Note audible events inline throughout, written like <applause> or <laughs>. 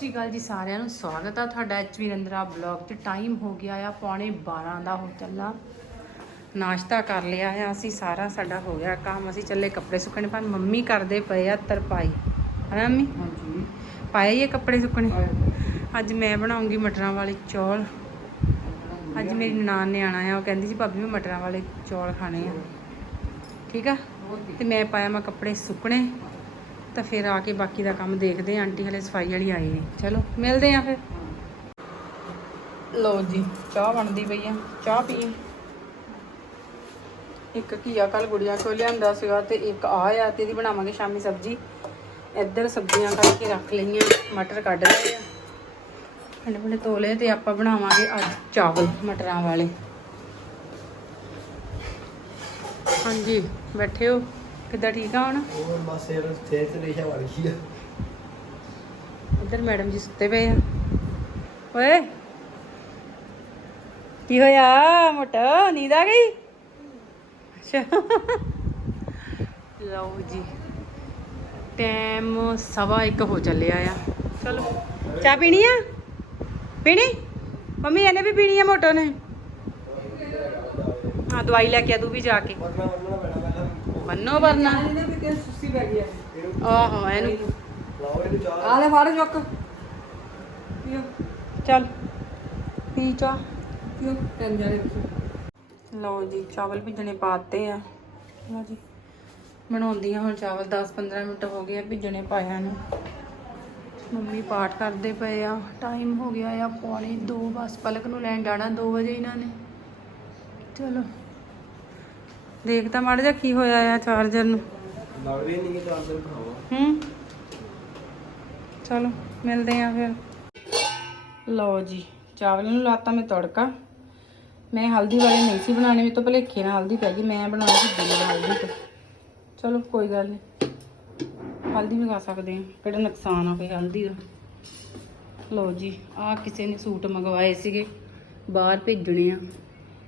ਸ਼੍ਰੀ ਅਕਾਲ ਜੀ ਸਾਰਿਆਂ ਨੂੰ ਸਵਾਗਤ ਆ ਤੁਹਾਡਾ ਐਚਵੀ ਰੰਦਰਾ ਬਲੌਗ ਤੇ ਟਾਈਮ ਹੋ ਗਿਆ ਆ ਪੌਣੇ 12 ਦਾ ਹੋ ਚੱਲਾ। ਨਾਸ਼ਤਾ ਕਰ ਲਿਆ ਆ ਅਸੀਂ ਸਾਰਾ ਸਾਡਾ ਹੋ ਗਿਆ ਕੰਮ। ਅਸੀਂ ਚੱਲੇ ਕੱਪੜੇ ਸੁੱਕਣੇ ਪਰ ਮੰਮੀ ਕਰਦੇ ਪਏ ਆ ਤਰਪਾਈ। ਹਨਾ ਮੰਮੀ? ਹਾਂਜੀ। ਪਾਏ ਇਹ ਕੱਪੜੇ ਸੁੱਕਣੇ? ਅੱਜ ਮੈਂ ਬਣਾਉਂਗੀ ਮਟਰਾਂ ਵਾਲੇ ਚੌਲ। ਅੱਜ ਮੇਰੀ ਨਨਾਣ ਨੇ ਆਣਾ ਆ। ਉਹ ਕਹਿੰਦੀ ਸੀ ਭਾਬੀ ਮੈਂ ਮਟਰਾਂ ਵਾਲੇ ਚੌਲ ਖਾਣੇ ਆ। ਠੀਕ ਆ? ਤੇ ਮੈਂ ਪਾਇਆ ਮੈਂ ਕੱਪੜੇ ਸੁੱਕਣੇ। ਤਾਂ ਫਿਰ ਆ ਕੇ ਬਾਕੀ ਦਾ ਕੰਮ ਦੇਖਦੇ ਆ ਆਂਟੀ ਹਲੇ ਸਫ਼ਾਈ ਵਾਲੀ ਆਈ ਨੇ। ਚਲੋ, ਮਿਲਦੇ ਆ ਫਿਰ। ਲਓ ਜੀ, ਚਾਹ ਬਣਦੀ ਪਈ ਆ। ਚਾਹ ਪੀਏ ਇੱਕ ਘੀਆ ਕੱਲ ਗੁੜੀਆਂ ਕੋ ਲਿਆਂਦਾ ਸੀਗਾ ਤੇ ਇੱਕ ਆ ਆ ਤੇ ਇਹਦੀ ਬਣਾਵਾਂਗੇ ਸ਼ਾਮੀ ਸਬਜ਼ੀ। ਇੱਧਰ ਸਬਜ਼ੀਆਂ ਕੱਢ ਕੇ ਰੱਖ ਲਈਆਂ, ਮਟਰ ਕੱਢ ਲਏ ਆ। ਅੰਡੇ ਬੰਡੇ ਧੋ ਤੇ ਆਪਾਂ ਬਣਾਵਾਂਗੇ ਅੱਜ ਚਾਵਲ, ਮਟਰਾਂ ਵਾਲੇ। ਹਾਂਜੀ, ਬੈਠੇ ਹੋ। ਕਿੱਦਾਂ ਠੀਕ ਆ ਹੁਣ? ਹੋਰ ਬਸ ਯਾਰ ਸਟੇਜ ਤੇ ਰੇਸ਼ਾ ਵੜ ਗਈ ਆ। ਇੱਧਰ ਮੈਡਮ ਜੀ ਸੁੱਤੇ ਪਏ ਆ। ਓਏ ਕੀ ਹੋਇਆ? ਮੋਟਾ ਨੀਂਦ ਆ ਗਈ? ਅੱਛਾ। ਲਓ ਜੀ ਟਾਈਮ ਸਵਾ ਇੱਕ ਹੋ ਚੱਲਿਆ ਆ। ਚਲੋ ਚਾਹ ਪੀਣੀ ਆ? ਪੀਣੀ? ਮੰਮੀ ਇਹਨੇ ਵੀ ਪੀਣੀ ਆ ਮੋਟੋ ਨੇ? ਹਾਂ ਦਵਾਈ ਲੈ ਕੇ ਆ ਤੂੰ ਵੀ ਜਾ ਕੇ। ਵਰਨਾ। ਵਰਨਾ ਇਹਨੇ ਵੀ ਸੁੱਸੀ ਪੈ ਗਈ ਆਹੋ ਇਹਨੂੰ। ਲਾਓ ਇਹਨੂੰ ਚਾਹ। ਆ ਲੈ ਫੜ ਚੁੱਕ। ਪੀਓ। ਚੱਲ। ਪੀ ਚਾਹ। ਪੀਓ। ਤਿੰਨ ਜਾਣੇ ਲਓ ਜੀ ਚਾਵਲ ਭਿੱਜਣੇ ਪਾਤੇ ਆ। ਲਓ ਜੀ। ਬਣਾਉਂਦੀ ਆ ਹੁਣ ਚਾਵਲ 10-15 ਮਿੰਟ ਹੋ ਗਏ ਆ ਭਿੱਜਣੇ ਪਾਇਆ ਨੂੰ। ਮੰਮੀ ਪਾਠ ਕਰਦੇ ਪਏ ਆ। ਟਾਈਮ ਹੋ ਗਿਆ ਆ ਪੌਣੇ 2 ਬਸ ਪਲਕ ਨੂੰ ਲੈਣ ਜਾਣਾ 2 ਵਜੇ ਇਹਨਾਂ ਨੇ। ਚਲੋ। ਦੇਖ ਤਾਂ ਮਾੜਾ ਜਿਹਾ ਕੀ ਹੋਇਆ ਆ ਚਾਰਜਰ ਨੂੰ। ਲੱਗਦੇ ਨਹੀਂ ਕਿ ਚਾਰ ਦਿਨ ਖਾਵਾ ਹੂੰ। ਚਲੋ ਮਿਲਦੇ ਆ ਫਿਰ। ਲਓ ਜੀ ਚਾਵਲ ਨੂੰ ਲਾਤਾ ਮੈਂ ਤੜਕਾ। ਮੈਂ ਹਲਦੀ ਵਾਲੇ ਨਹੀਂ ਸੀ ਬਣਾਉਣੇ ਮੇਰੇ ਤੋਂ ਭਲੇਖੇ ਨਾਲ ਹਲਦੀ ਪੈ ਗਈ ਮੈਂ ਬਣਾਉਣੀ ਸੀ ਬਿਨਾਂ ਹਲਦੀ ਤੋਂ। ਚਲੋ ਕੋਈ ਗੱਲ ਨਹੀਂ ਹਲਦੀ ਵੀ ਖਾ ਸਕਦੇ ਆ ਕਿਹੜਾ ਨੁਕਸਾਨ ਆ ਕੋਈ ਹਲਦੀ ਦਾ। ਲਓ ਜੀ ਆ ਕਿਸੇ ਨੇ ਸੂਟ ਮੰਗਵਾਏ ਸੀਗੇ ਬਾਹਰ ਭੇਜਣੇ ਆ।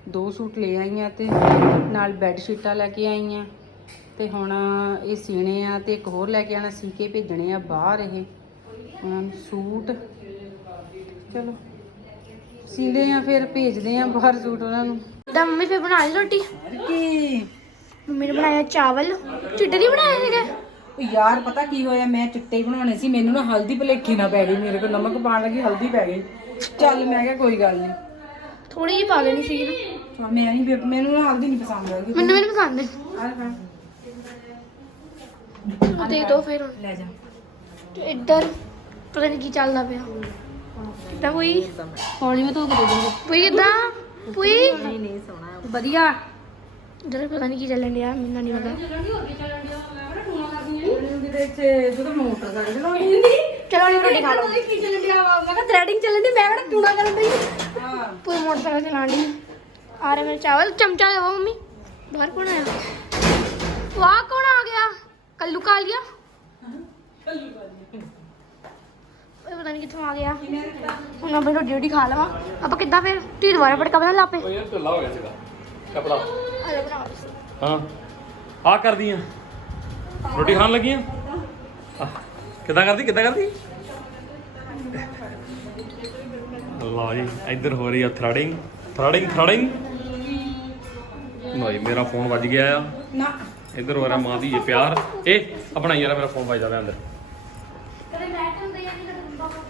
ਦੋ ਸੂਟ ਲੈ ਆਈਆਂ ਤੇ ਨਾਲ ਬੈੱਡ ਸ਼ੀਟਾਂ ਲੈ ਕੇ ਆਈਆਂ। ਤੇ ਹੁਣ ਇਹ ਸੀਣੇ ਆ ਤੇ ਇੱਕ ਹੋਰ ਲੈ ਕੇ ਆਣਾ ਸੀ ਕੇ ਭੇਜਣੇ ਆ ਬਾਹਰ ਇਹ। ਸੂਟ। ਚਲੋ ਸੀਂਦੇ ਆ ਫਿਰ ਭੇਜਦੇ ਆ ਬਾਹਰ ਸੂਟ ਉਹਨਾਂ ਨੂੰ। ਦਾ ਮੰਮੀ ਫੇਰ ਬਣਾ ਲਈ ਰੋਟੀ? ਕੀ? ਮੰਮੀ ਨੇ ਬਣਾਇਆ ਚਾਵਲ। ਚਿੱਟੇ ਨਹੀਂ ਬਣਾਏ ਸੀਗੇ? ਯਾਰ ਪਤਾ ਕੀ ਹੋਇਆ? ਮੈਂ ਚਿੱਟੇ ਹੀ ਬਣਾਉਣੇ ਸੀ। ਮੈਨੂੰ ਨਾ ਹਲਦੀ ਭਲੇਖੀ ਨਾ ਪੈ ਗਈ ਮੇਰੇ ਕੋਲ ਨਮਕ ਪਾਣ ਲੱਗੀ ਹਲਦੀ ਪੈ ਗਈ। ਚੱਲ ਮੈਂ ਕਿਹਾ ਕੋਈ ਗੱਲ ਨਹੀਂ ਥੋੜੀ ਜਿਹੀ ਪਾ ਲੈਣੀ ਸੀ ਨਾ। ਚਲ ਮੈਂ ਨਹੀਂ ਮੈਨੂੰ ਨਾ ਹਲਦੀ ਨਹੀਂ ਪਸੰਦ ਹੈਗੀ। ਮੈਨੂੰ ਵੀ ਨੀ ਪਸੰਦ। ਹੈ ਆ ਲੈ ਫੜ, ਚਲੋ ਦੇ ਦੋ ਫਿਰ ਹੁਣ। ਲੈ ਜਾ। ਤੇ ਇੱਧਰ ਪਤਾ ਨਹੀਂ ਕੀ ਚੱਲਦਾ ਪਿਆ। ਕਿੱਦਾਂ ਕੋਈ ਹੌਲੀ ਮੈਂ ਧੋ ਕੇ ਦੇ ਦੂੰਗੀ। ਕੋਈ ਕਿੱਦਾਂ? ਕੋਈ ਨਹੀਂ ਨਹੀਂ ਸੋਣਾ ਵਧੀਆ। ਇੱਧਰ ਪਤਾ ਨਹੀਂ ਕੀ ਚੱਲਣ ਡਿਆ ਮੈਨੂੰ ਨਹੀਂ ਪਤਾ। ਕਿਤੇ ਇੱਥੇ ਜਦੋਂ ਮੋਟਰਸਾਈਕਲ ਚਲਾਉਣੀ ਚਲੋ ਨਹੀਂ ਰੋਟੀ ਖਾ ਲਓ। ਕੀ ਚੱਲਣ ਡਿਆ ਵਾ? ਮੈਂ ਕਿਹਾ ਥ੍ਰੈਡਿੰਗ ਚੱਲਣ ਦੀ ਮੈਂ ਕਿਹੜਾ ਟੂਣਾ ਕਰਨ ਦੀ ਹਾਂ। ਪੂਰਾ ਮੋਟਰਸਾਈਕਲ ਚਲਾਉਣ ਦੀ ਆ ਰਹੇ ਮੇਰੇ ਚਾਵਲ। ਚਮਚਾ ਦੇਵੋ ਮੰਮੀ। ਬਾਹਰ ਕੌਣ ਆਇਆ? ਵਾਹ ਕੌਣ ਆ ਗਿਆ? ਕੱਲੂ ਕਾਲੀਆ ਇਹ ਪਤਾ ਨਹੀਂ ਕਿੱਥੋਂ ਆ ਗਿਆ। ਹੁਣ ਮੈਂ ਆਪਣੀ ਰੋਟੀ ਰੋਟੀ ਖਾ ਲਵਾਂ। ਆਪਾਂ ਕਿੱਦਾਂ ਫਿਰ? ਤੀ ਦੁਬਾਰਾ ਪਟਕਾ ਬਣਾ ਲਾਪੇ ਉਹ ਯਾਰ ਢਿੱਲਾ ਹੋ ਗਿਆ ਸੀਗਾ। ਕਪੜਾ। ਆ ਜਾ ਬਣਾ ਹਾਂ। ਆ ਕਰਦੀ ਆ ਰੋਟੀ ਖਾਣ ਲੱਗੀ ਆ ਕਿੱਦਾਂ ਕਰਦੀ ਕਿੱਦਾਂ ਕਰਦੀ? ਲਓ ਜੀ ਇੱਧਰ ਹੋ ਰਹੀ ਆ ਥ੍ਰੈਡਿੰਗ ਥ੍ਰੈਡਿੰਗ ਥ੍ਰੈਡਿੰਗ ਜੀ ਮੇਰਾ ਫੋਨ ਵੱਜ ਗਿਆ ਆ। ਨਾ। ਇੱਧਰ ਹੋ ਰਿਹਾ ਮਾਂ ਦੀ ਇਹ ਪਿਆਰ। ਇਹ ਆਪਣਾ ਯਾਰ ਮੇਰਾ ਫੋਨ ਵੱਜਦਾ ਪਿਆ ਅੰਦਰ।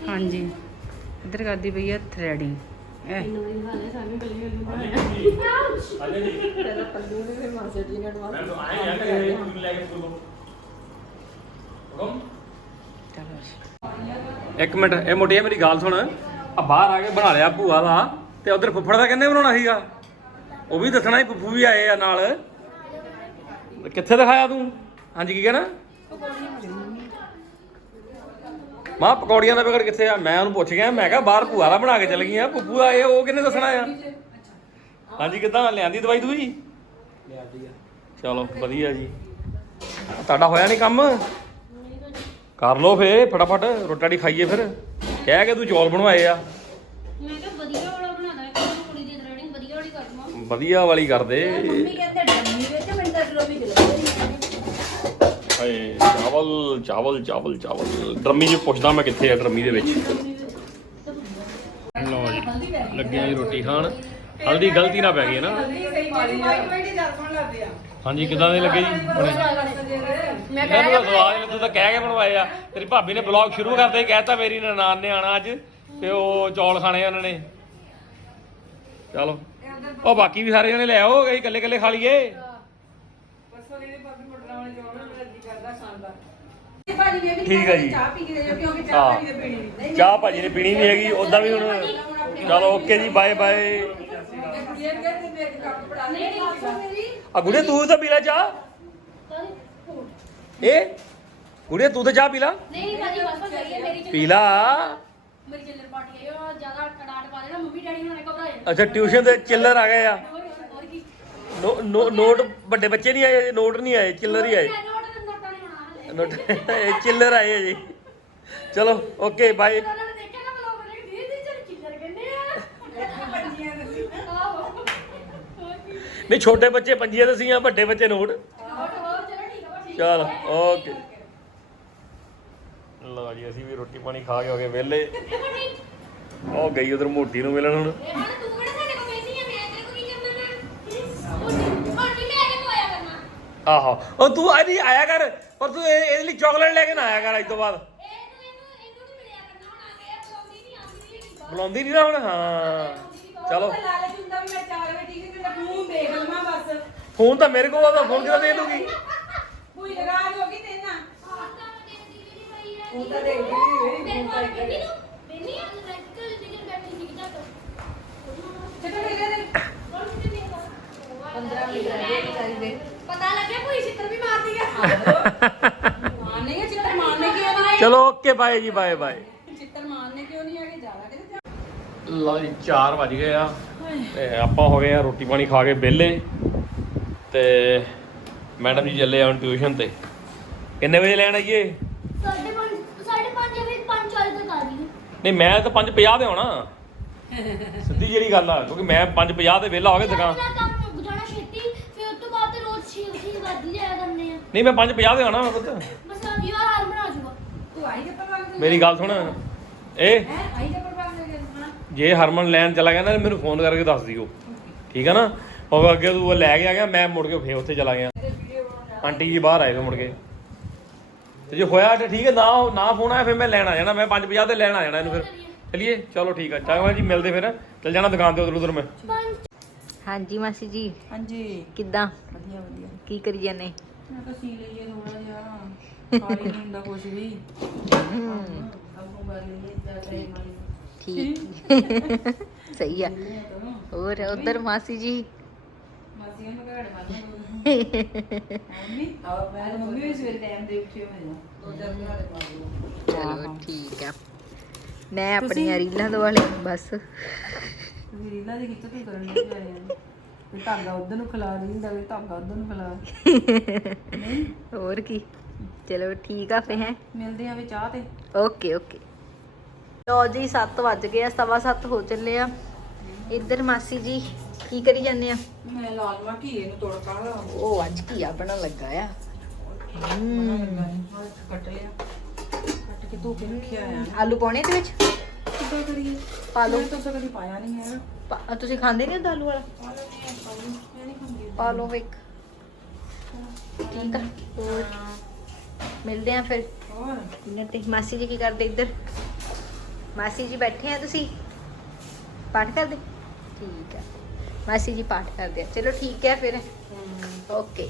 ਹਾਂਜੀ। ਇੱਧਰ ਕਰਦੀ ਪਈ ਆ ਥ੍ਰੈਡਿੰਗ ਇਹ ਚਲੋ ਇੱਕ ਮਿੰਟ ਇਹ ਮੋਟੀ ਮੇਰੀ ਗੱਲ ਸੁਣ। ਆ ਬਾਹਰ ਆ ਕੇ ਬਣਾ ਲਿਆ ਭੂਆ ਦਾ ਤੇ ਉਧਰ ਫੁੱਫੜ ਦਾ ਕਿੰਨੇ ਬਣਾਉਣਾ ਸੀਗਾ? ਉਹ ਵੀ ਦੱਸਣਾ ਸੀ, ਫੁੱਫੂ ਵੀ ਆਏ ਆ ਨਾਲ। ਕਿੱਥੇ ਦਿਖਾਇਆ ਤੂੰ? ਹਾਂਜੀ, ਕੀ ਕਹਿਣਾ? ਮਾਂ, ਪਕੌੜੀਆਂ ਦਾ ਪੈਕਟ ਕਿੱਥੇ ਆ? ਮੈਂ ਉਹਨੂੰ ਪੁੱਛ ਗਿਆ, ਮੈਂ ਕਿਹਾ ਬਾਹਰ ਭੂਆ ਦਾ ਬਣਾ ਕੇ ਚੱਲ ਗਈਆਂ। ਫੁੱਫੂ ਆਏ, ਉਹ ਕਿੰਨੇ ਦੱਸਣਾ ਆ? ਹਾਂਜੀ, ਕਿੱਦਾਂ? ਲਿਆਂਦੀ ਦਵਾਈ ਦੂਈ ਲਿਆਦੀ ਆ ਚਲੋ, ਵਧੀਆ ਜੀ। ਤੁਹਾਡਾ ਹੋਇਆ ਨਹੀਂ ਕੰਮ? ਕਰ ਲੋ ਫੇ ਫਟਾਫਟ ਰੋਟੀ ਖਾਈਏ ਫਿਰ। ਕਹਿ ਕੇ ਤੂੰ ਚੌਲ ਬਣਵਾਏ ਆ। ਮੈਂ ਕਿਹਾ ਵਧੀਆ ਵਾਲਾ ਬਣਾ ਦੇ ਕਿਹਨੂੰ ਕੁੜੀ ਦੀ ਥ੍ਰੈਡਿੰਗ ਵਧੀਆ ਵਾਲੀ ਕਰ ਦਵਾਂ ਵਧੀਆ ਵਾਲੀ ਕਰਦੇ। ਮੰਮੀ ਕਹਿੰਦੇ ਡੰਮੀ ਵਿੱਚ ਹਾਏ ਚਾਵਲ ਚਾਵਲ ਚਾਵਲ ਚਾਵਲ। ਡਰਮੀ ਜੀ ਪੁੱਛਦਾ ਮੈਂ ਕਿੱਥੇ ਆ ਡਰਮੀ ਦੇ ਵਿੱਚ। ਲਓ ਜੀ ਲੱਗਿਆ ਜੀ ਰੋਟੀ ਖਾਣ। ਹਲਦੀ ਗਲਤੀ ਨਾ ਪੈ ਗਈ ਹੈ ਨਾ। ਹਾਂਜੀ ਕਿਦਾਂ ਦੇ ਲੱਗੇ ਜੀ? ਬਣੇ ਮੈਂ ਕਹਿ ਸਵਾਦ ਨੇ ਤੂੰ ਤਾਂ ਕਹਿ ਕੇ ਬਣਵਾਏ ਆ। ਤੇਰੀ ਭਾਬੀ ਨੇ ਬਲੌਗ ਸ਼ੁਰੂ ਕਰਦੇ ਹੀ ਕਹਿਤਾ ਮੇਰੀ ਨਨਾਣ ਨੇ ਆਣਾ ਅੱਜ ਤੇ ਉਹ ਚੌਲ ਖਾਣੇ ਆ ਉਹਨਾਂ ਨੇ। ਚਲੋ। ਉਹ ਬਾਕੀ ਵੀ ਸਾਰੇ ਜਣੇ ਲੈ ਆਓ ਅਸੀਂ ਇਕੱਲੇ ਇਕੱਲੇ ਖਾ ਲਈਏ ਠੀਕ ਹੈ ਜੀ ਚਾਹ ਪੀ ਕੇ ਜਾਓ ਕਿਉਂਕਿ ਚਾਹ ਹਾਂ ਪਾਣੀ ਦੇ ਪੀਣੀ ਨਹੀਂ ਚਾਹ ਭਾਜੀ ਨੇ ਪੀਣੀ ਨਹੀਂ ਹੈਗੀ ਉਦਾਂ ਵੀ ਹੁਣ ਚਲੋ ਓਕੇ ਜੀ ਬਾਏ ਬਾਏ ਆ ਗੁੜੇ ਤੂੰ ਤਾਂ ਪੀ ਲੈ ਚਾਹ ਇਹ ਗੁੜੇ ਤੂੰ ਤਾਂ ਚਾਹ ਪੀ ਲਾ ਨਹੀਂ ਨਹੀਂ ਭਾਜੀ ਬਸ ਬਸ ਸਹੀ ਹੈ ਮੇਰੀ ਪੀ ਲਾ ਮੇਰੀ ਚੱਲਰ ਪਾਰਟੀ ਆਈ ਉਹ ਜ਼ਿਆਦਾ ਕੜਾਟ ਪਾ ਦੇਣਾ ਮੰਮੀ ਡੈਡੀ ਹੁਣੇ ਘਬਰਾ ਜਾਣਾ। ਅੱਛਾ ਟਿਊਸ਼ਨ ਦੇ ਚਿੱਲਰ ਆ ਗਏ ਆ? ਹੋਰ ਹੋਰ ਕੀ। ਨੋ- ਨੋ- ਨੋਟ ਵੱਡੇ ਬੱਚੇ ਨਹੀਂ ਆਏ ਨੋਟ ਨਹੀਂ ਆਏ ਚਿੱਲਰ ਹੀ ਆਏ। ਨੋਟ ਨੋਟਾਂ ਨਹੀਂ ਹੋਣਾ ਹਲੇ। ਨੋਟ ਇਹ ਚਿੱਲਰ ਆਏ ਆ ਜੀ। ਚਲੋ ਓਕੇ ਬਾਏ ਉਹਨਾਂ ਨੇ ਦੇਖਿਆ ਨਾ ਬਲੌਗ ਨੇ ਦੀਦੀ ਦੀ ਚੱਲ ਕਿੱਲਰ ਕਹਿੰਦੇ ਆ। ਪੰਜੀਆਂ ਦੇ ਆਹੋ। ਹੋਰ ਕੀ। ਨਹੀਂ ਛੋਟੇ ਬੱਚੇ ਪੰਜੀਆਂ ਦਸੀਆਂ ਵੱਡੇ ਬੱਚੇ ਨੋਟ। ਹੋਰ ਹੋਰ ਚਲੋ ਠੀਕ ਆ ਭਾਜੀ ਚਲ ਓਕੇ ਲਓ ਜੀ ਅਸੀਂ ਵੀ ਰੋਟੀ ਪਾਣੀ ਖਾ ਕੇ ਹੋ ਗਏ ਵਿਹਲੇ। ਉਹ ਗਈ ਉਧਰ ਮੋਟੀ ਨੂੰ ਮਿਲਣ ਹੁਣ। ਇਹ ਮਾਂ ਤੂੰ ਕਿਹੜਾ ਸਾਡੇ ਕੋਲ ਬੈਠੀ ਆ? ਮੈਂ ਤੇਰੇ ਕੋਲ ਕੀ ਕਰਨਾ ਮੈਂ ਹੁਣ ਵੀ ਮੈਂ ਇਹਦੇ ਕੋਲ ਆਇਆ ਕਰਨਾ? ਆਹੋ। ਉਹ ਤੂੰ ਅੱਜ ਹੀ ਆਇਆ ਕਰ ਪਰ ਤੂੰ ਇਹ- ਇਹਦੇ ਲਈ ਚਾਕਲੇਟ ਲੈ ਕੇ ਨਾ ਆਇਆ ਕਰ ਅੱਜ ਤੋਂ ਬਾਅਦ। ਇਹ ਤੂੰ ਇਹਨੂੰ ਇਹਨੂੰ ਵੀ ਮਿਲਿਆ ਕਰਨਾ। ਹੁਣ ਆ ਗਿਆ ਬੁਲਾਉਂਦੀ ਨਹੀਂ ਨਹੀਂ ਨਹੀਂ ਨਾ ਹੁਣ? ਹਾਂ। ਚਲੋ। ਲਾਲਚ ਹੁੰਦਾ ਵੀ ਮੈਂ 4 ਵਜੇ ਠੀਕ ਹੈ ਮੇਰਾ ਫੋਨ ਦੇਖ ਲਵਾਂ ਬਸ। ਫੋਨ ਤਾਂ ਮੇਰੇ ਕੋਲ ਆ ਫੋਨ ਕਿਹਦਾ ਦੇ ਦੂਗੀ ਕੋਈ ਲਗਾਜ ਹੋ ਹੁਣ ਤਾਂ ਦੇਖਦੀ ਵੀ ਨਹੀਂ ਕਿਤਾ ਤੋਂ ਚੱਲ ਮੇਰੇ ਦੇ 15 ਮਿੰਟ ਰਹਿ ਗਏ ਪਤਾ ਲੱਗਿਆ ਕੋਈ ਛਿੱਤਰ ਵੀ ਮਾਰਦੀ ਆ। ਮਾਰਨੇ ਹੈ ਚਿੱਤਰ ਮਾਰਨੇ ਕਿਉਂ ਨਹੀਂ ਚਲੋ okay bye ji bye bye. ਚਿੱਤਰ ਮਾਰਨੇ ਕਿਉਂ ਨਹੀਂ ਆਗੇ ਜਾਣਾ ਕਿਤੇ ਲਓ ਜੀ 4 ਵਜ ਗਏ ਆ। ਤੇ ਆਪਾਂ ਹੋ ਗਏ ਆ ਰੋਟੀ ਪਾਣੀ ਖਾ ਕੇ ਵਿਹਲੇ। ਤੇ ਮੈਡਮ ਜੀ ਚੱਲੇ ਆਉਣ ਟਿਊਸ਼ਨ ਤੇ। ਕਿੰਨੇ ਵਜੇ ਲੈਣ ਆਈਏ ਸਾਢੇ ਪੰਜ ਸਾਢੇ ਪੰਜ ਜਾਂ ਫਿਰ ਪੰਜ ਚਾਲੀ ਤੱਕ ਆ ਜੀ ਨਹੀਂ ਮੈਂ ਤਾਂ 5:50 ਤੇ ਆਉਣਾ ਸਿੱਧੀ ਜਿਹੜੀ ਗੱਲ ਆ ਕਿਉਂਕਿ ਮੈਂ 5:50 ਤੇ ਵਿਹਲਾ ਹੋ ਕੇ ਦੁਕਾਨ ਮੇਰਾ ਕੰਮ ਮੁੱਕ ਜਾਣਾ ਛੇਤੀ ਫਿਰ ਉਸ ਤੋਂ ਬਾਅਦ ਤੇ ਰੋਜ਼ ਛੇ ਛੇ ਵੱਜ ਜਾਇਆ ਕਰਨੇ ਆ। ਨਹੀਂ ਮੈਂ 5:50 ਤੇ ਆਉਣਾ ਮੈਂ ਪੁੱਤ। ਬਸ ਆ ਯਾਰ ਹਾਰ ਬਣਾ ਜੂਗਾ। ਤੂੰ ਆਈ ਦੇ ਪਰਵਾਹ ਨਹੀਂ। ਮੇਰੀ ਗੱਲ ਸੁਣ। ਇਹ ਹੈ ਆਈ ਦੇ ਪਰਵਾਹ ਨਹੀਂ ਹਾਂ ਜੇ ਹਰਮਨ ਲੈਣ ਚਲਾ ਗਿਆ ਨਾ ਮੈਨੂੰ ਫੋਨ ਕਰਕੇ ਦੱਸ ਦਿਓ। ਠੀਕ ਆ ਨਾ? ਉਹ ਅੱਗੇ ਤੂੰ ਉਹ ਲੈ ਕੇ ਆ ਗਿਆ ਮੈਂ ਮੁੜ ਕੇ ਫੇਰ ਉੱਥੇ ਚਲਾ ਗਿਆ। ਆਂਟੀ ਜੀ ਬਾਹਰ ਆਏ ਫੇ ਮੁੜ ਕੇ। ਤੇ ਜੇ ਹੋਇਆ ਤੇ ਠੀਕ ਹੈ ਨਾ ਨਾ ਫੋਨ ਆਇਆ ਫਿਰ ਮੈਂ ਲੈਣ ਆ ਜਾਣਾ। ਮੈਂ 5:50 ਤੇ ਲੈਣ ਆ ਜਾਣਾ ਇਹਨੂੰ ਫਿਰ। ਚਲਿਏ ਚਲੋ ਠੀਕ ਆ। ਚੰਗਾ ਜੀ ਮਿਲਦੇ ਫਿਰ। ਚੱਲ ਜਾਣਾ ਦੁਕਾਨ ਤੇ ਉਧਰ ਉਧਰ ਮੈਂ। ਹਾਂਜੀ ਮਾਸੀ ਜੀ। ਹਾਂਜੀ। ਕਿੱਦਾਂ? ਵਧੀਆ ਵਧੀਆ। ਕੀ ਕਰੀ ਜਾਂਦੇ? ਮੈਂ ਤਾਂ ਸੀ ਲਈਏ ਥੋੜਾ ਜਿਹਾ। ਖਾ ਹੀ ਨਹੀਂ ਹੁੰਦਾ ਕੁਝ ਵੀ। ਠੀਕ। ਸਹੀ ਆ। ਹੋਰ ਉਧਰ ਮਾਸੀ ਜੀ? ਮਾਸੀਆਂ ਨੂੰ ਘੜ ਮਾਰ ਮੰਮੀ ਆ ਮੈਂ ਤਾਂ ਮੰਮੀ ਵੀ ਸਵੇਰ ਟਾਈਮ ਦੇ ਉੱਠੇ ਹੋਏ ਨਾ ਦੋ ਚਾਰ ਘੜਾ ਦੇ ਪਾ ਦਿਓ ਚਲੋ ਠੀਕ ਆ। ਮੈਂ ਆਪਣੀਆਂ ਰੀਲਾਂ ਦੁਆਲੇ ਬਸ। ਤੁਸੀਂ ਰੀਲਾ ਦੇ ਕਿੱਥੇ ਤੂੰ ਕਰਨ ਲੱਗ ਜਾਏ ਵੀ ਧਾਗਾ ਉਧਰ ਨੂੰ ਖਿਲਾ ਰਹੀ ਹੁੰਦਾ ਵੀ ਧਾਗਾ ਉਧਰ ਨੂੰ ਖਿਲਾ। ਹੋਰ ਕੀ? ਚਲੋ ਠੀਕ ਆ ਫੇ ਹੈ। ਮਿਲਦੇ ਆ ਵੀ ਚਾਹ ਤੇ। Okay okay. ਲੋ ਜੀ 7 ਵੱਜ ਗਏ ਆ ਸਵਾ 7 ਹੋ ਚੱਲੇ ਆ। ਇੱਧਰ ਮਾਸੀ ਜੀ। ਕੀ ਕਰੀ ਜਾਂਦੇ ਆ? ਮੈਂ ਲਾਲ ਮਾ ਘੀਏ ਨੂੰ ਤੜਕਾ ਲਾ ਉਹ ਅੱਜ ਲੱਗਾ ਆ। ਕੱਟ ਲਿਆ। ਕੱਟ ਕੇ ਧੋ ਕੇ ਰੱਖਿਆ ਆ ਆਲੂ ਪਾਉਣੇ ਇਹਦੇ ਵਿੱਚ? ਕਿੱਦਾਂ ਕਰੀਏ? ਪਾ ਲਓ। ਮੈਂ ਤਾਂ ਕਦੀ ਪਾਇਆ ਨਹੀਂ ਹੈ ਪਾ- ਤੁਸੀਂ ਖਾਂਦੇ ਨਹੀਂ ਆਲੂ ਵਾਲਾ? ਪਾ ਲਓ ਮੈਂ ਨਹੀਂ ਖਾਂਦੀ ਪਾ ਲਓ ਇੱਕ। ਠੀਕ ਆ। ਹੋਰ? ਮਿਲਦੇ ਆ ਫਿਰ। ਹੋਰ? ਤੇ। ਮਾਸੀ ਜੀ ਕੀ ਕਰਦੇ ਇੱਧਰ? ਮਾਸੀ ਜੀ ਬੈਠੇ ਆ ਤੁਸੀਂ? ਪਾਠ ਕਰਦੇ? ਠੀਕ ਆ। ਮਾਸੀ ਜੀ ਪਾਠ ਕਰਦੇ ਆ। ਚਲੋ ਠੀਕ ਹੈ ਫਿਰ। ਓਕੇ।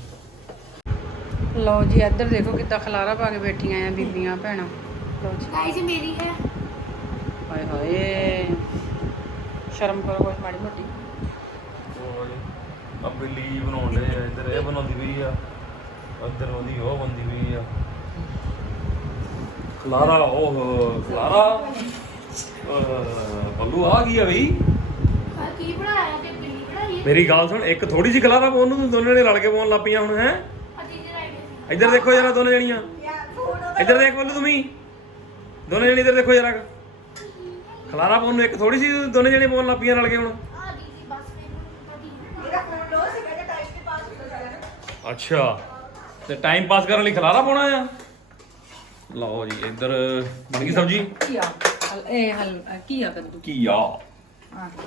ਲਓ ਜੀ ਇੱਧਰ ਦੇਖੋ ਕਿੱਦਾਂ ਖਲਾਰਾ ਪਾ ਕੇ ਬੈਠੀਆਂ ਆ ਬੀਬੀਆਂ ਭੈਣਾਂ। ਲਓ ਜੀ। ਗਾਇਸ ਮੇਰੀ ਹੈ। ਹਾਏ ਹਾਏ। ਸ਼ਰਮ ਕਰੋ ਕੋਈ ਮਾੜੀ ਮੋਟੀ। ਆ ਬਿੱਲੀ ਬਣਾਉਂਦੇ ਆ। ਇੱਧਰ ਇਹ ਬਣਾਉਂਦੀ ਪਈ ਆ। ਇੱਧਰ ਉਹਦੀ ਉਹ ਬੰਦੀ ਪਈ ਆ। ਖਲਾਰਾ ਉਹ ਖਲਾਰਾ। ਬੱਲੂ ਆ ਗਈ ਆ ਬਈ? ਆ ਕੀ ਬਣਾਇਆ? ਮੇਰੀ ਗੱਲ ਸੁਣ ਇੱਕ ਥੋੜੀ ਜਿਹੀ ਖਲਾਰਾ ਪਾਉਣ ਨੂੰ ਤੂੰ ਦੋਨੇ ਨੇ ਰਲ ਕੇ ਪਾਉਣ ਲੱਗ ਪਈਆਂ ਹੁਣ ਹੈ? ਇੱਧਰ ਦੇਖੋ ਜਰਾ ਦੋਨੇ ਜਣੀਆਂ। ਇੱਧਰ ਦੇਖ ਬੱਲੂ ਤੂੰ ਵੀ। ਦੋਨੇ ਜਣੀ ਇੱਧਰ ਦੇਖੋ ਜਰਾ ਖਲਾਰਾ ਪਾਉਣ ਨੂੰ ਇੱਕ ਥੋੜੀ ਸੀ ਦੋਨੇ ਜਣੇ ਪਾਉਣ ਲੱਗ ਪਈਆਂ ਰਲ ਕੇ ਹੁਣ। ਅੱਛਾ ਤੇ ਟਾਈਮ ਪਾਸ ਕਰਨ ਲਈ ਖਲਾਰਾ ਪਾਉਣਾ ਆ? ਲਓ ਜੀ ਇੱਧਰ ਬਣ ਗਈ ਸਬਜੀ। ਕੀਆ ਇਹ ਹਲ ਕੀਆ ਕੱਦੂ ਕੀਆ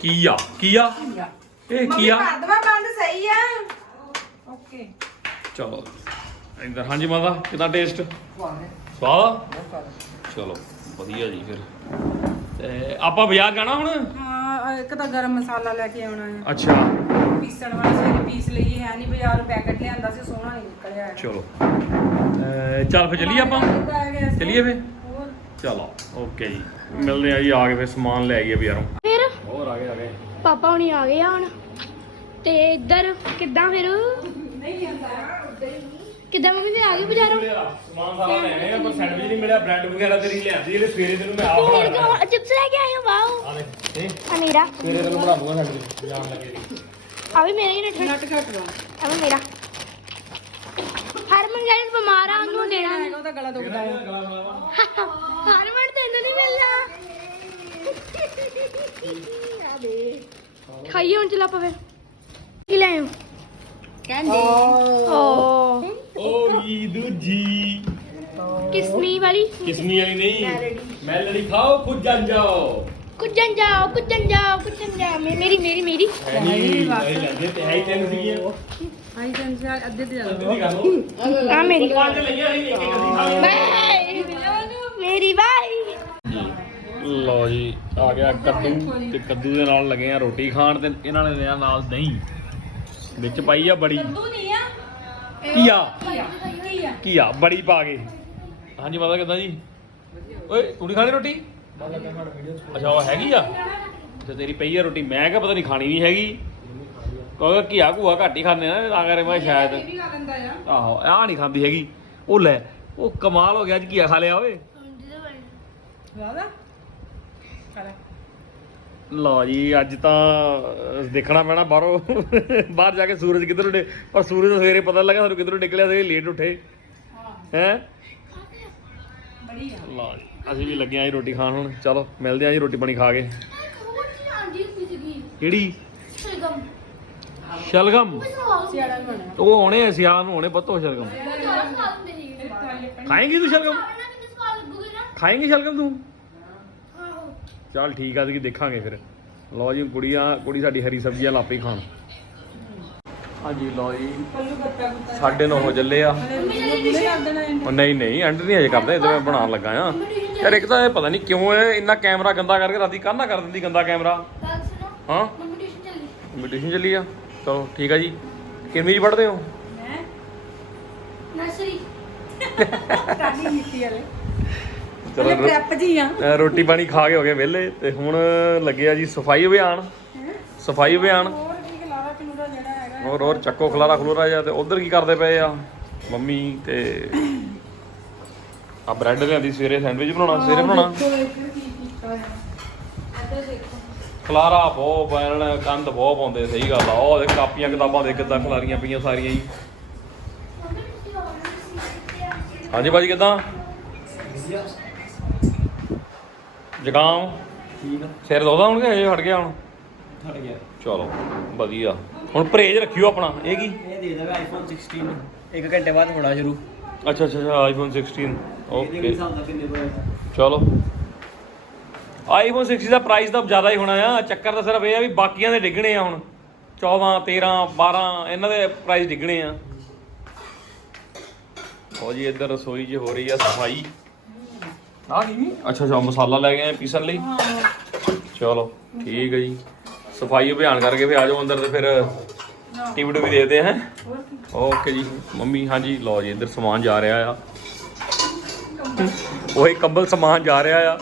ਕੀਆ ਕੀਆ ਇਹ ਕੀਆ ਕਰ ਦਵਾ ਬੰਦ ਸਹੀ ਆ। ਓਕੇ। ਚਲੋ ਇੱਧਰ ਹਾਂਜੀ ਮਾਤਾ ਕਿਦਾਂ ਟੇਸਟ ਸਵਾਦ ਆ? ਚਲੋ ਵਧੀਆ ਜੀ ਫਿਰ। ਤੇ ਆਪਾਂ ਬਾਜ਼ਾਰ ਜਾਣਾ ਹੁਣ? ਹਾਂ ਇੱਕ ਤਾਂ ਗਰਮ ਮਸਾਲਾ ਲੈ ਕੇ ਆਉਣਾ ਹੈ। ਅੱਛਾ। ਪੀਸਣ ਵਾਲਾ ਸਵੇਰੇ ਪੀਸ ਲਈਏ ਹੈ ਨਹੀਂ ਬਾਜ਼ਾਰ ਪੈਕਟ ਲਿਆਂਦਾ ਸੀ ਸੋਹਣਾ ਨਹੀਂ ਨਿਕਲਿਆ। ਹੈਗਾ। ਚਲੋ। ਅਹ ਚੱਲ ਫਿਰ ਚੱਲੀਏ ਆਪਾਂ। ਚੱਲੀਏ ਫਿਰ? ਚਲੋ ਓਕੇ ਜੀ। ਮਿਲਦੇ ਆ ਜੀ ਆ ਕੇ ਫਿਰ ਸਮਾਨ ਲੈ ਆਈਏ ਬਾਜ਼ਾਰੋਂ। ਫਿਰ? ਹੋਰ ਆ ਗਏ ਆ ਗਏ। ਪਾਪਾ ਹੁਣੀ ਆ ਗਏ ਆ ਹੁਣ। ਤੇ ਇੱਧਰ ਕਿੱਦਾਂ ਫਿਰ? ਕਿੱਦਾਂ ਮੰਮੀ ਵੀ ਆ ਗਏ ਬਾਜ਼ਾਰੋਂ? ਸਮਾਨ ਸਾਰਾ ਲੈ ਆਏ ਆ ਪਰ ਸੈਂਡਵਿਚ ਨਹੀਂ ਮਿਲਿਆ ਬ੍ਰੈਡ ਵਗੈਰਾ ਤੇਰੀ ਲਿਆਂਦੀ ਜਿਹੜੇ ਸਵੇਰੇ ਤੈਨੂੰ ਮੈਂ ਆਪ ਹੋਰ ਬਣਾ ਕਿਉਂ ਚਿਪਸ ਲੈ ਕੇ ਆਏ ਹੋ ਵਾਓ। ਆ ਲੈ ਇਹ ਆ ਮੇਰਾ ਸਵੇਰੇ ਤੈਨੂੰ ਬਣਾ ਦੂੰਗਾ ਸੈਂਡਵਿਚ ਜਾਣ ਲੱਗੇ ਆ ਵੀ ਮੇਰਾ ਹੀ ਨਟ ਨਟ ਘੱਟ ਦੋ ਆ ਵੀ ਮੇਰਾ। ਹਰਮਨ ਗਾਇਸ ਬਿਮਾਰ ਆ ਉਹਨੂੰ ਦੇਣਾ ਹੈਗਾ ਉਹਦਾ ਗਲਾ ਦੁਖਦਾ ਹੈ। ਹਰਮਨ ਤੈਨੂੰ ਨਹੀਂ ਮਿਲਣਾ। ਖਾਈਏ ਹੁਣ ਚਲਾ ਪਵੇ ਕੀ ਲੈ ਆਇਓ ਕਹਿੰਦੇ ਓ ਓ ਇਹ ਦੂਜੀ ਕਿਸਮੀ ਵਾਲੀ ਕਿਸਮੀ ਵਾਲੀ ਨਹੀਂ ਮੈਲੜੀ ਖਾਓ ਖੁਦ ਜਾਣ ਜਾਓ ਕੁੱਜਣ ਜਾਓ ਕੁੱਜਣ ਜਾਓ ਕੁੱਜਣ ਜਾਓ ਮੇ- ਮੇਰੀ ਮੇਰੀ ਮੇਰੀ ਹੈ ਨਹੀਂ ਨਹੀਂ ਲੈਂਦੇ ਤੇ ਹੈ ਹੀ ਤਿੰਨ ਸੀਗੀਆਂ ਆਈ ਜੰਸਿਆ ਅੱਧੇ ਤੇ ਅੱਧੀ ਦੀ ਕਰ ਲਓ ਆ ਮੇਰੀ ਪੰਜ ਲਈਆਂ ਸੀ ਇੱਕ ਇੱਕ ਅੱਧੀ ਖਾ ਲਈ ਬਾਈ ਮੇਰੀ ਬਾਈ ਲਓ ਜੀ ਆ ਗਿਆ ਕੱਦੂ ਤੇ ਕੱਦੂ ਦੇ ਨਾਲ ਲੱਗੇ ਆ ਰੋਟੀ ਖਾਣ ਤੇ ਇਹਨਾਂ ਨੇ ਲਿਆ ਨਾਲ ਦਹੀਂ। ਵਿੱਚ ਪਾਈ ਆ ਬੜੀ। ਕੀਆ ਕੀਆ ਬੜੀ ਪਾ ਕੇ। ਹਾਂਜੀ ਮਾਤਾ ਕਿਦਾਂ ਜੀ? ਓਏ ਤੂੰ ਨਹੀਂ ਖਾਣੀ ਰੋਟੀ? ਅੱਛਾ ਉਹ ਹੈਗੀ ਆ? ਤੇ ਤੇਰੀ ਪਈ ਆ ਰੋਟੀ। ਮੈਂ ਕਿਹਾ ਪਤਾ ਨਹੀਂ ਖਾਣੀ ਨਹੀਂ ਹੈਗੀ। ਕਿਉਂਕਿ ਘੀਆ ਘੂਆ ਘੱਟ ਹੀ ਖਾਂਦੇ ਨਾ ਤਾਂ ਕਰੇ ਮੈਂ ਸ਼ਾਇਦ ਆਹੋ ਆਹ ਨਹੀਂ ਖਾਂਦੀ ਹੈਗੀ। ਉਹ ਲੈ ਉਹ ਕਮਾਲ ਹੋ ਗਿਆ ਅੱਜ ਘੀਆ ਖਾ ਲਿਆ ਓਏ। ਜ਼ਿਆਦਾ ਲਓ ਜੀ ਅੱਜ ਤਾਂ ਅਹ, ਦੇਖਣਾ ਪੈਣਾ ਬਾਹਰੋਂ। <laughs> ਬਾਹਰ ਜਾ ਕੇ ਸੂਰਜ ਕਿੱਧਰ ਉੱਡੇ? ਪਰ ਸੂਰਜ ਤਾਂ ਸਵੇਰੇ ਪਤਾ ਲੱਗਾ ਸਾਨੂੰ ਕਿੱਧਰੋਂ ਨਿਕਲਿਆ ਸੀ ਲੇਟ ਉੱਠੇ। ਹੈ। ਲਓ ਜੀ ਅਸੀਂ ਵੀ ਲੱਗੇ ਆਂ ਜੀ ਰੋਟੀ ਖਾਣ ਹੁਣ। ਚਲੋ ਮਿਲਦੇ ਆਂ ਜੀ ਰੋਟੀ ਪਾਣੀ ਖਾ ਕੇ। ਕਿਹੜੀ? ਸ਼ਲਗਮ। ਉਹ ਆਉਣੇ ਆ ਸਿਆਲ ਨੂੰ ਆਉਣੇ ਪੱਤੋ ਸ਼ਲਗਮ। ਖਾਏਂਗੀ ਤੂੰ ਸ਼ਲਗਮ? ਖਾਏਂਗੀ ਸ਼ਲਗਮ ਤੂੰ? ਚੱਲ ਠੀਕ ਆ ਤੇ ਦੇਖਾਂਗੇ ਫਿਰ। ਲਓ ਜੀ ਕੁੜੀਆਂ ਕੁੜੀ ਸਾਡੀ ਹਰੀ ਸਬਜ਼ੀਆਂ ਲਾਪੇ ਖਾਣ। ਹਾਂਜੀ ਲਓ ਜੀ। ਸਾਢੇ ਨੌ ਹੋ ਚੱਲੇ ਆ। ਉਹ ਨਹੀਂ ਨਹੀਂ ਐਂਡ ਨਹੀਂ ਅਜੇ ਕਰਦੇ ਇਹਦੇ ਮੈਂ ਬਣਾਉਣ ਲੱਗਾ ਆ। ਯਾਰ ਇੱਕ ਤਾਂ ਇਹ ਪਤਾ ਨਹੀਂ ਕਿਉਂ ਇਹ ਇੰਨਾ ਕੈਮਰਾ ਗੰਦਾ ਕਰਕੇ ਰਾਤੀ ਕਾਹਨਾ ਕਰ ਦਿੰਦੀ ਗੰਦਾ ਕੈਮਰਾ? ਹਾਂ? ਇਨਵੀਟੇਸ਼ਨ ਚੱਲੀ। ਆ? ਚਲੋ ਠੀਕ ਆ ਜੀ। ਕਿੰਨੀ ਜੀ ਪੜ੍ਹਦੇ ਹੋ? ਨਰਸਰੀ। <laughs> ਕਾਦੀ ਨੀਤੀ ਵਾਲੇ ਚਲੋ ਪ੍ਰੈਪ ਜੀ ਆ। ਰੋਟੀ ਪਾਣੀ ਖਾ ਕੇ ਹੋ ਗਏ ਵਿਹਲੇ ਤੇ ਹੁਣ ਲੱਗੇ ਆ ਜੀ ਸਫ਼ਾਈ ਅਭਿਆਨ। ਸਫ਼ਾਈ ਅਭਿਆਨ। ਹੋਰ ਕੀ ਖਲਾਰਾ ਚਨੂਰਾ ਜਿਹੜਾ ਹੈਗਾ। ਹੋਰ ਹੋਰ ਚੱਕੋ ਖਲਾਰਾ ਖਲੂਰਾ ਜਾ ਤੇ ਉਧਰ ਕੀ ਕਰਦੇ ਪਏ ਆ? ਮੰਮੀ ਤੇ ਆ ਬ੍ਰੈਡ ਲਿਆਂਦੀ ਸਵੇਰੇ ਸੈਂਡਵਿਚ ਬਣਾਉਣਾ ਸਵੇਰੇ ਬਣਾਉਣਾ? ਖਲਾਰਾ ਬਹੁਤ ਪੈਣ ਕੰਧ ਬਹੁਤ ਪਾਉਂਦੇ ਸਹੀ ਗੱਲ ਆ। ਉਹ ਦੇਖ ਕਾਪੀਆਂ ਕਿਤਾਬਾਂ ਦੇ ਕਿੱਦਾਂ ਖਲਾਰੀਆਂ ਪਈਆਂ ਸਾਰੀਆਂ ਜੀ। ਹਾਂਜੀ ਭਾਜੀ ਕਿੱਦਾਂ? ਜ਼ੁਕਾਮ ਠੀਕ ਆ। ਸਿਰ ਦੋਦਾ ਹੁਣ ਕਿ ਹਜੇ ਹਟ ਗਿਆ ਹੁਣ। ਛੱਡ ਗਿਆ। ਚਲੋ ਵਧੀਆ। ਹੁਣ ਪਰਹੇਜ ਰੱਖਿਓ ਆਪਣਾ ਇਹ ਕੀ? ਇਹ ਦੇ ਦੇਵੇ ਆਈਫੋਨ 16 ਇੱਕ ਘੰਟੇ ਬਾਅਦ ਹੋਣਾ ਸ਼ੁਰੂ। ਅੱਛਾ ਅੱਛਾ ਅੱਛਾ ਆਈਫੋਨ 16 ਇਹਦੇ ਵੀ ਓਕੇ ਚਲੋ। ਆਈਫੋਨ 6 ਦਾ ਪ੍ਰਾਈਸ ਤਾਂ ਜ਼ਿਆਦਾ ਹੀ ਹੋਣਾ ਆ। ਚੱਕਰ ਤਾਂ ਸਿਰਫ ਇਹ ਆ ਵੀ ਬਾਕੀਆਂ ਦੇ ਡਿੱਗਣੇ ਆ ਹੁਣ। 14 13 12 ਇਹਨਾਂ ਦੇ ਪ੍ਰਾਈਸ ਡਿੱਗਣੇ ਆ। ਹੋ ਜੀ ਇੱਧਰ ਰਸੋਈ 'ਚ ਹੋ ਰਹੀ ਆ ਸਫ਼ਾਈ। ਆ ਕੀ ਅੱਛਾ ਅੱਛਾ ਮਸਾਲਾ ਲੈ ਗਏ ਆ ਪੀਸਣ ਲਈ? ਚਲੋ ਠੀਕ ਹੈ ਜੀ। ਸਫ਼ਾਈ ਅਭਿਆਨ ਕਰਕੇ ਫਿਰ ਆ ਜਾਓ ਅੰਦਰ ਤੇ ਫਿਰ ਟਿਕਟ ਵੀ ਦੇਤੇ ਹੈ? ਓਕੇ ਜੀ। ਮੰਮੀ ਹਾਂਜੀ ਲਓ ਜੀ ਇੱਧਰ ਸਮਾਨ ਜਾ ਰਿਹਾ ਆ। ਉਹੀ ਕੰਬਲ ਸਮਾਨ ਜਾ ਰਿਹਾ ਆ।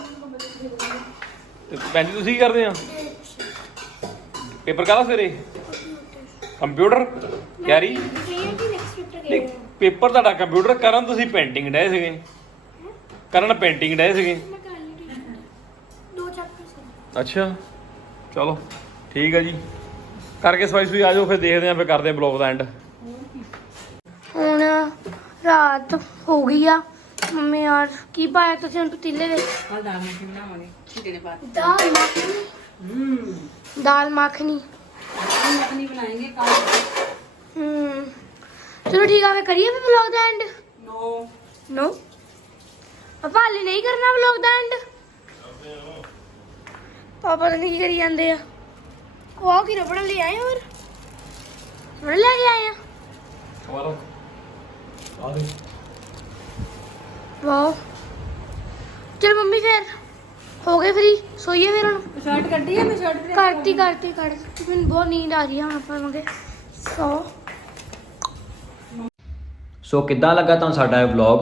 ਤੇ ਭੈਣ ਜੀ ਤੁਸੀਂ ਕੀ ਕਰਦੇ ਆ? ਪੇਪਰ ਕਾਹਦਾ ਸਵੇਰੇ? ਕੰਪਿਊਟਰ? ਤਿਆਰੀ ਨਹੀਂ ਪੇਪਰ ਤੁਹਾਡਾ ਕੰਪਿਊਟਰ ਕਰਨ ਤੁਸੀਂ ਪੇਂਟਿੰਗ ਡਏ ਸੀਗੇ। ਕਰਨ ਪੇਂਟਿੰਗ ਡਏ ਸੀਗੇ? ਮੈਂ ਕਰ ਲਈ ਠੀਕ ਦੋ ਚੈਪਟਰ ਸੀ ਅੱਛਾ। ਚਲੋ ਠੀਕ ਆ ਜੀ। ਕਰਕੇ ਸਫ਼ਾਈ ਸੁਈ ਆ ਜਾਓ ਫਿਰ ਦੇਖਦੇ ਆਂ ਫਿਰ ਕਰਦੇ ਆਂ ਬਲੌਗ ਦਾ ਐਂਡ ਹੁਣ ਰਾਤ ਹੋ ਗਈ ਆ। ਮੰਮੀ ਯਾਰ ਕੀ ਪਾਇਆ ਤੁਸੀਂ ਹੁਣ ਪਤੀਲੇ ਵਿੱਚ ਕੱਲ ਦਾਲ ਮੱਖਣੀ ਬਣਾਵਾਂਗੇ ਛਿੱਟੇ ਬਾਅਦ ਦਾਲ ਮੱਖਣੀ? ਹੂੰ। ਦਾਲ ਮੱਖਣੀ। ਮੱਖਣੀ ਬਣਾਏਗੇ ਕੱਲ ਹਮ ਚਲੋ ਠੀਕ ਆ ਫੇ ਕਰੀਏ ਫਿਰ ਵਲੌਗ ਦਾ ਐਂਡ ਨੋ ਨੋ ਪਾਪਾ ਹਾਲੇ ਨਹੀਂ ਕਰਨਾ ਵਲੌਗ ਦਾ ਐਂਡ ਪਾਪਾ ਨਹੀਂ ਕੀ ਕਰੀ ਜਾਂਦੇ ਆ। ਉਹ ਆਹ ਕੀ ਰਬੜ ਲੈ ਆਏ ਹੋਰ? ਰਬੜ ਲੈ ਕੇ ਆਏ ਆ। ਵਾਓ। ਚਲ ਮੰਮੀ ਫੇਰ ਹੋ ਗਏ ਫ੍ਰੀ ਸੋਈਏ ਫਿਰ ਹੁਣ। ਸ਼ਰਟ ਕੱਢੀ ਆ ਮੈਂ ਸ਼ਰਟ ਕਰਤੀ ਕਰਤੀ ਕਰਤੀ। ਮੈਨੂੰ ਬਹੁਤ ਨੀਂਦ ਆ ਰਹੀ ਹੈ ਹੁਣ ਆਪਾਂ ਮੰਗੇ ਸੋ। ਸੋ ਕਿੱਦਾਂ ਲੱਗਾ ਤੁਹਾਨੂੰ ਸਾਡਾ ਇਹ ਵਲੌਗ